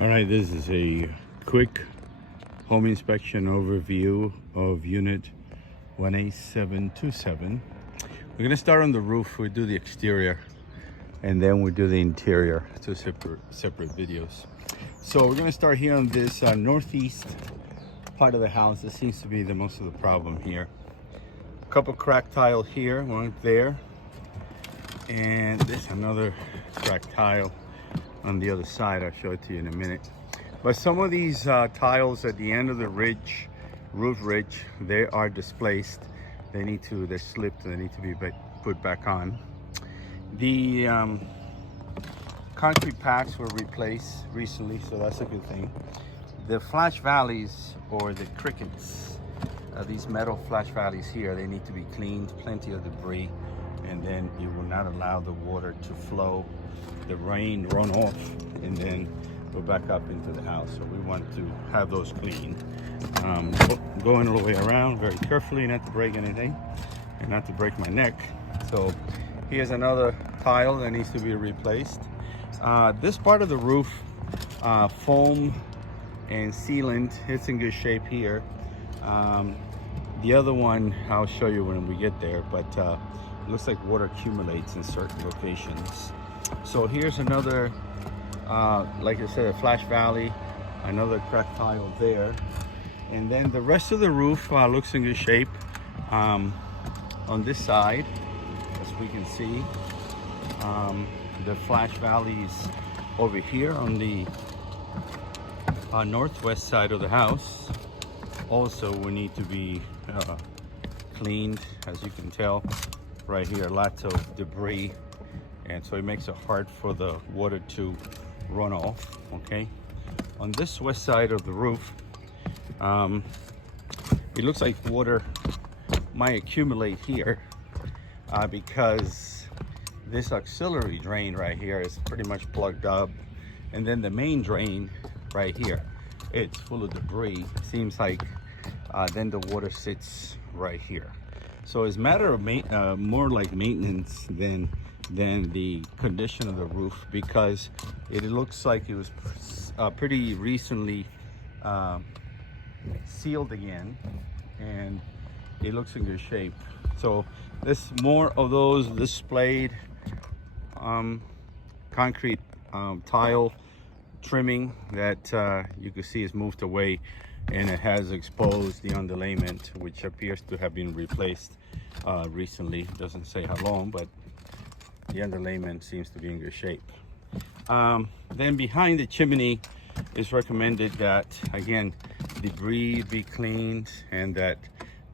All right, this is a quick home inspection overview of unit 18727. We're gonna start on the roof. We do the exterior and then we do the interior, two separate videos. So we're gonna start here on this northeast part of the house. This seems to be the most of the problem here. A couple cracked tile here, one there, and there's another cracked tile on the other side. I'll show it to you in a minute. But some of these tiles at the end of the ridge, roof ridge, they are displaced. They're slipped, they need to be put back on. The concrete packs were replaced recently, so that's a good thing. The flash valleys, or the crickets, these metal flash valleys here, they need to be cleaned, plenty of debris, and then you will not allow the water to flow, the rain run off, and then go back up into the house. So we want to have those clean. Going all the way around very carefully, not to break anything and not to break my neck. So here's another tile that needs to be replaced. This part of the roof, foam and sealant, it's in good shape here. The other one I'll show you when we get there, but it looks like water accumulates in certain locations. So here's another, like I said, a flash valley, another cracked tile there. And then the rest of the roof looks in good shape. On this side, as we can see, the flash valleys over here on the northwest side of the house also will need to be cleaned. As you can tell right here, lots of debris, and so it makes it hard for the water to run off. Okay, on this west side of the roof, it looks like water might accumulate here because this auxiliary drain right here is pretty much plugged up, and then the main drain right here, it's full of debris. Seems like then the water sits right here. So it's a matter of more like maintenance than the condition of the roof, because it looks like it was pretty recently sealed again, and it looks in good shape. So there's more of those displayed concrete tile trimming that you can see is moved away, and it has exposed the underlayment, which appears to have been replaced recently. Doesn't say how long, but the underlayment seems to be in good shape. Then behind the chimney, it's recommended that, again, debris be cleaned, and that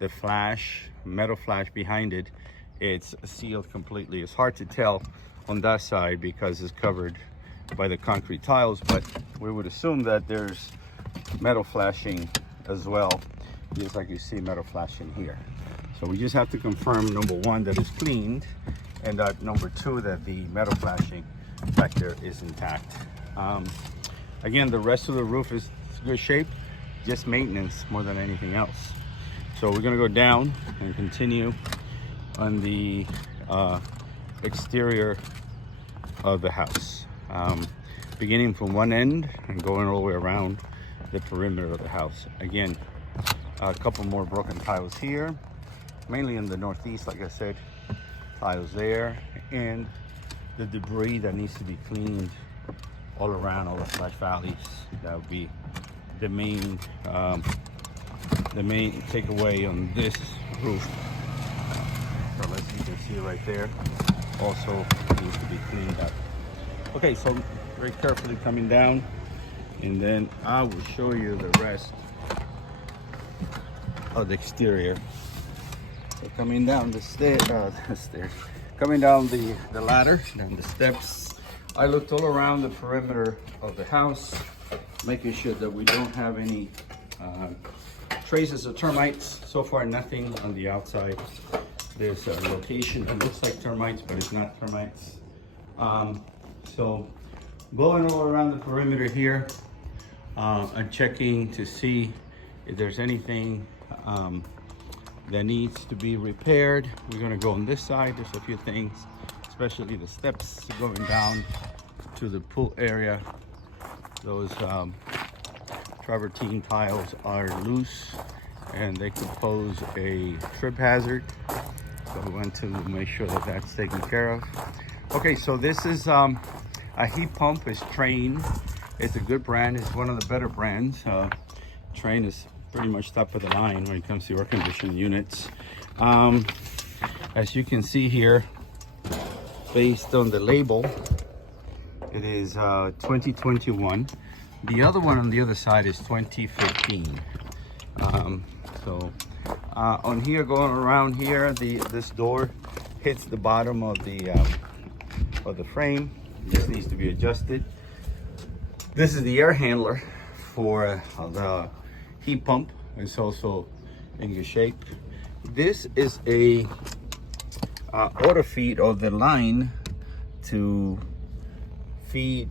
the metal flash behind it, it's sealed completely. It's hard to tell on that side because it's covered by the concrete tiles, but we would assume that there's metal flashing as well, just like you see metal flashing here. So we just have to confirm, number one, that it's cleaned, and that number two, that the metal flashing back there is intact. Again, the rest of the roof is in good shape, just maintenance more than anything else. So we're gonna go down and continue on the exterior of the house, beginning from one end and going all the way around the perimeter of the house. Again, a couple more broken tiles here, mainly in the northeast, like I said, tiles there, and the debris that needs to be cleaned all around, all the flash valleys. That would be the main takeaway on this roof. So as you can see right there, also needs to be cleaned up. Okay, so very carefully coming down, and then I will show you the rest of the exterior. So coming down the coming down the ladder, down the steps, I looked all around the perimeter of the house, making sure that we don't have any traces of termites. So far, nothing on the outside. There's a location that looks like termites, but it's not termites. So going all around the perimeter here, I'm checking to see if there's anything that needs to be repaired. We're gonna go on this side. There's a few things, especially the steps going down to the pool area. those travertine tiles are loose and they could pose a trip hazard. So we want to make sure that that's taken care of. Okay, so this is a heat pump. It's Trane. It's a good brand. It's one of the better brands. Trane is pretty much top of the line when it comes to air conditioning units. As you can see here, based on the label, it is 2021. The other one on the other side is 2015. On here, going around here, this door hits the bottom of the frame. This needs to be adjusted. This is the air handler for the heat pump. It's also in good shape. This is a auto feed of the line to feed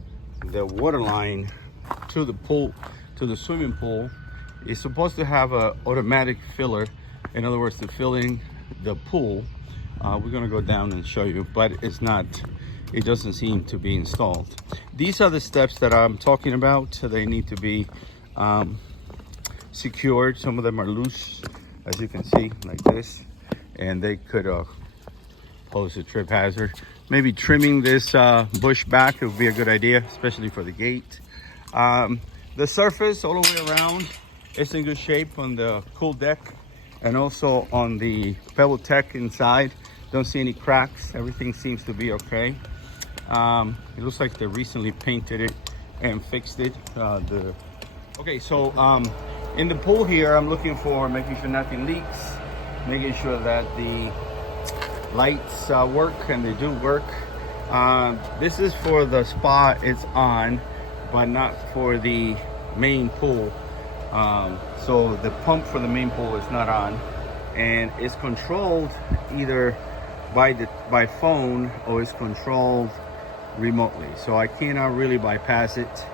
the water line to the pool, to the swimming pool. It's supposed to have a automatic filler, in other words, to fill in the pool. We're gonna go down and show you, but it's not, it doesn't seem to be installed. These are the steps that I'm talking about. They need to be secured. Some of them are loose, as you can see, like this, and they could pose a trip hazard. Maybe trimming this bush back would be a good idea, especially for the gate. The surface all the way around is in good shape on the cool deck and also on the Pebble Tech inside. Don't see any cracks. Everything seems to be okay. It looks like they recently painted it and fixed it. Okay, so in the pool here, I'm looking for making sure nothing leaks, making sure that the lights work, and they do work. This is for the spa it's on, but not for the main pool. So the pump for the main pool is not on, and it's controlled either by phone or it's controlled remotely. So I cannot really bypass it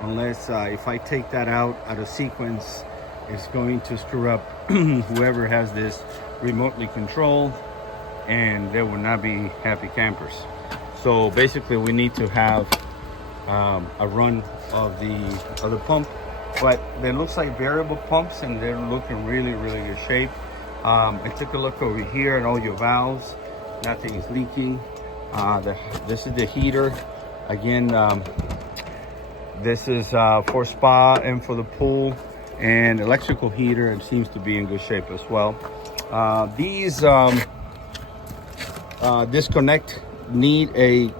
unless if I take that out of sequence, it's going to screw up whoever has this remotely controlled, and they will not be happy campers. So basically we need to have a run of the pump, but it looks like variable pumps and they're looking really good shape. I took a look over here at all your valves. Nothing is leaking. This is the heater. Again, this is for spa and for the pool, and electrical heater, and seems to be in good shape as well. These disconnect need a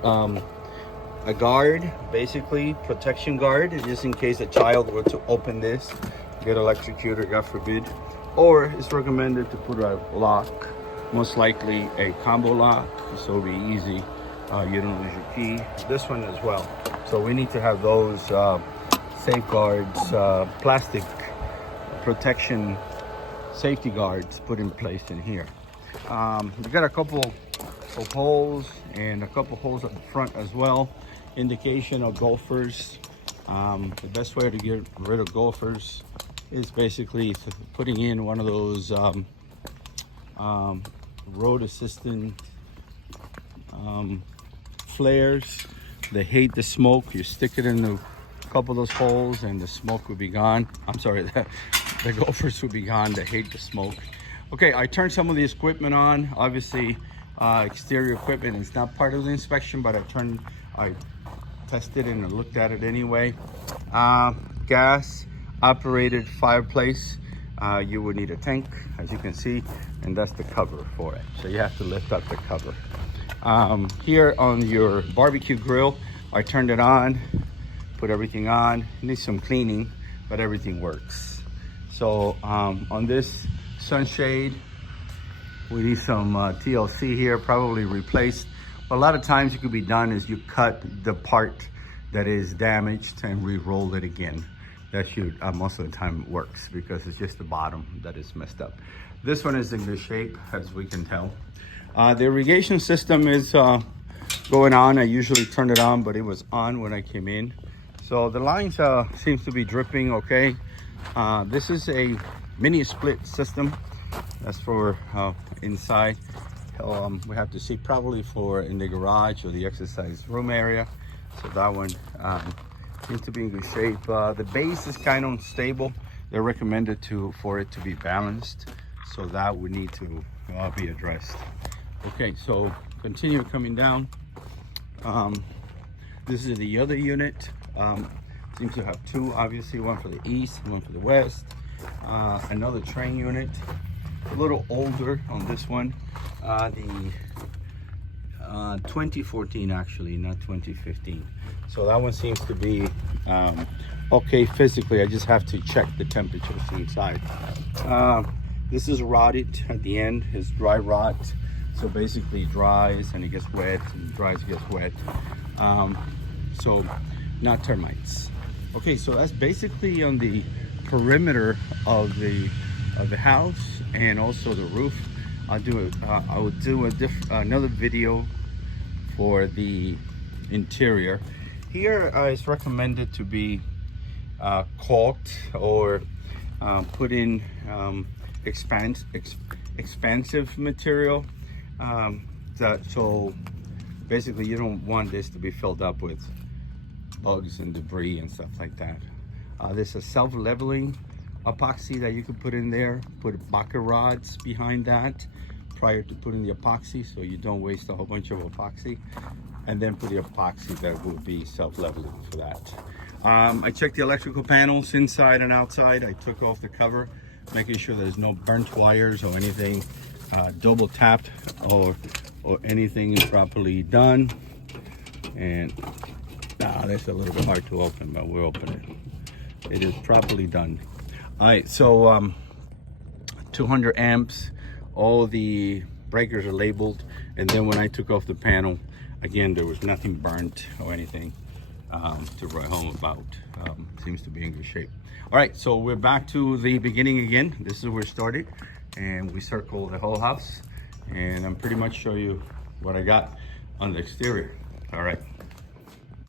guard, basically protection guard, just in case a child were to open this, get electrocuted, God forbid. Or it's recommended to put a lock, most likely a combo lock, so it'll be easy. You don't lose your key. This one as well. So we need to have those safeguards, plastic protection safety guards put in place in here. We got a couple of holes and a couple holes at the front as well. Indication of gophers. The best way to get rid of gophers is basically putting in one of those road assistant flares. They hate the smoke. You stick it in a couple of those holes and the smoke will be gone. I'm sorry, the gophers will be gone. They hate the smoke. Okay, I turned some of the equipment on. Obviously, exterior equipment is not part of the inspection, but I tested it and looked at it anyway. Gas operated fireplace. You would need a tank, as you can see, and that's the cover for it. So you have to lift up the cover. Here on your barbecue grill, I turned it on, put everything on. Needs some cleaning, but everything works. So on this sunshade, we need some TLC here, probably replaced. But a lot of times it could be done is you cut the part that is damaged and re-roll it again. That should most of the time works, because it's just the bottom that is messed up. This one is in good shape, as we can tell. The irrigation system is going on. I usually turn it on, but it was on when I came in. So the lines seems to be dripping okay. This is a mini split system. That's for inside. We have to see probably for in the garage or the exercise room area. So that one Seems to be in good shape. The base is kind of unstable. They're recommended for it to be balanced, so that would need to be addressed. Okay, so continue coming down. This is the other unit. Seems to have two, obviously, one for the east, one for the west. Another train unit, a little older on this one. The 2014 actually, not 2015. So that one seems to be okay physically. I just have to check the temperatures inside. This is rotted at the end. It's dry rot. So basically it dries and it gets wet, and dries, gets wet. So not termites. Okay, so that's basically on the perimeter of the house and also the roof. I will do another video for the interior. Here it's recommended to be caulked or put in expansive material. So basically you don't want this to be filled up with bugs and debris and stuff like that. There's a self-leveling epoxy that you could put in there. Put bucket rods behind that prior to putting the epoxy, so you don't waste a whole bunch of epoxy, and then put the epoxy that will be self-leveling for that. I checked the electrical panels inside and outside. I took off the cover, making sure there's no burnt wires or anything double tapped or anything improperly done. And that's a little bit hard to open, but we'll open it. It is properly done. All right, so 200 amps. All the breakers are labeled, and then when I took off the panel, again, there was nothing burnt or anything to write home about. Seems to be in good shape. All right, so we're back to the beginning again. This is where it started, and we circled the whole house, and I'm pretty much show you what I got on the exterior. All right.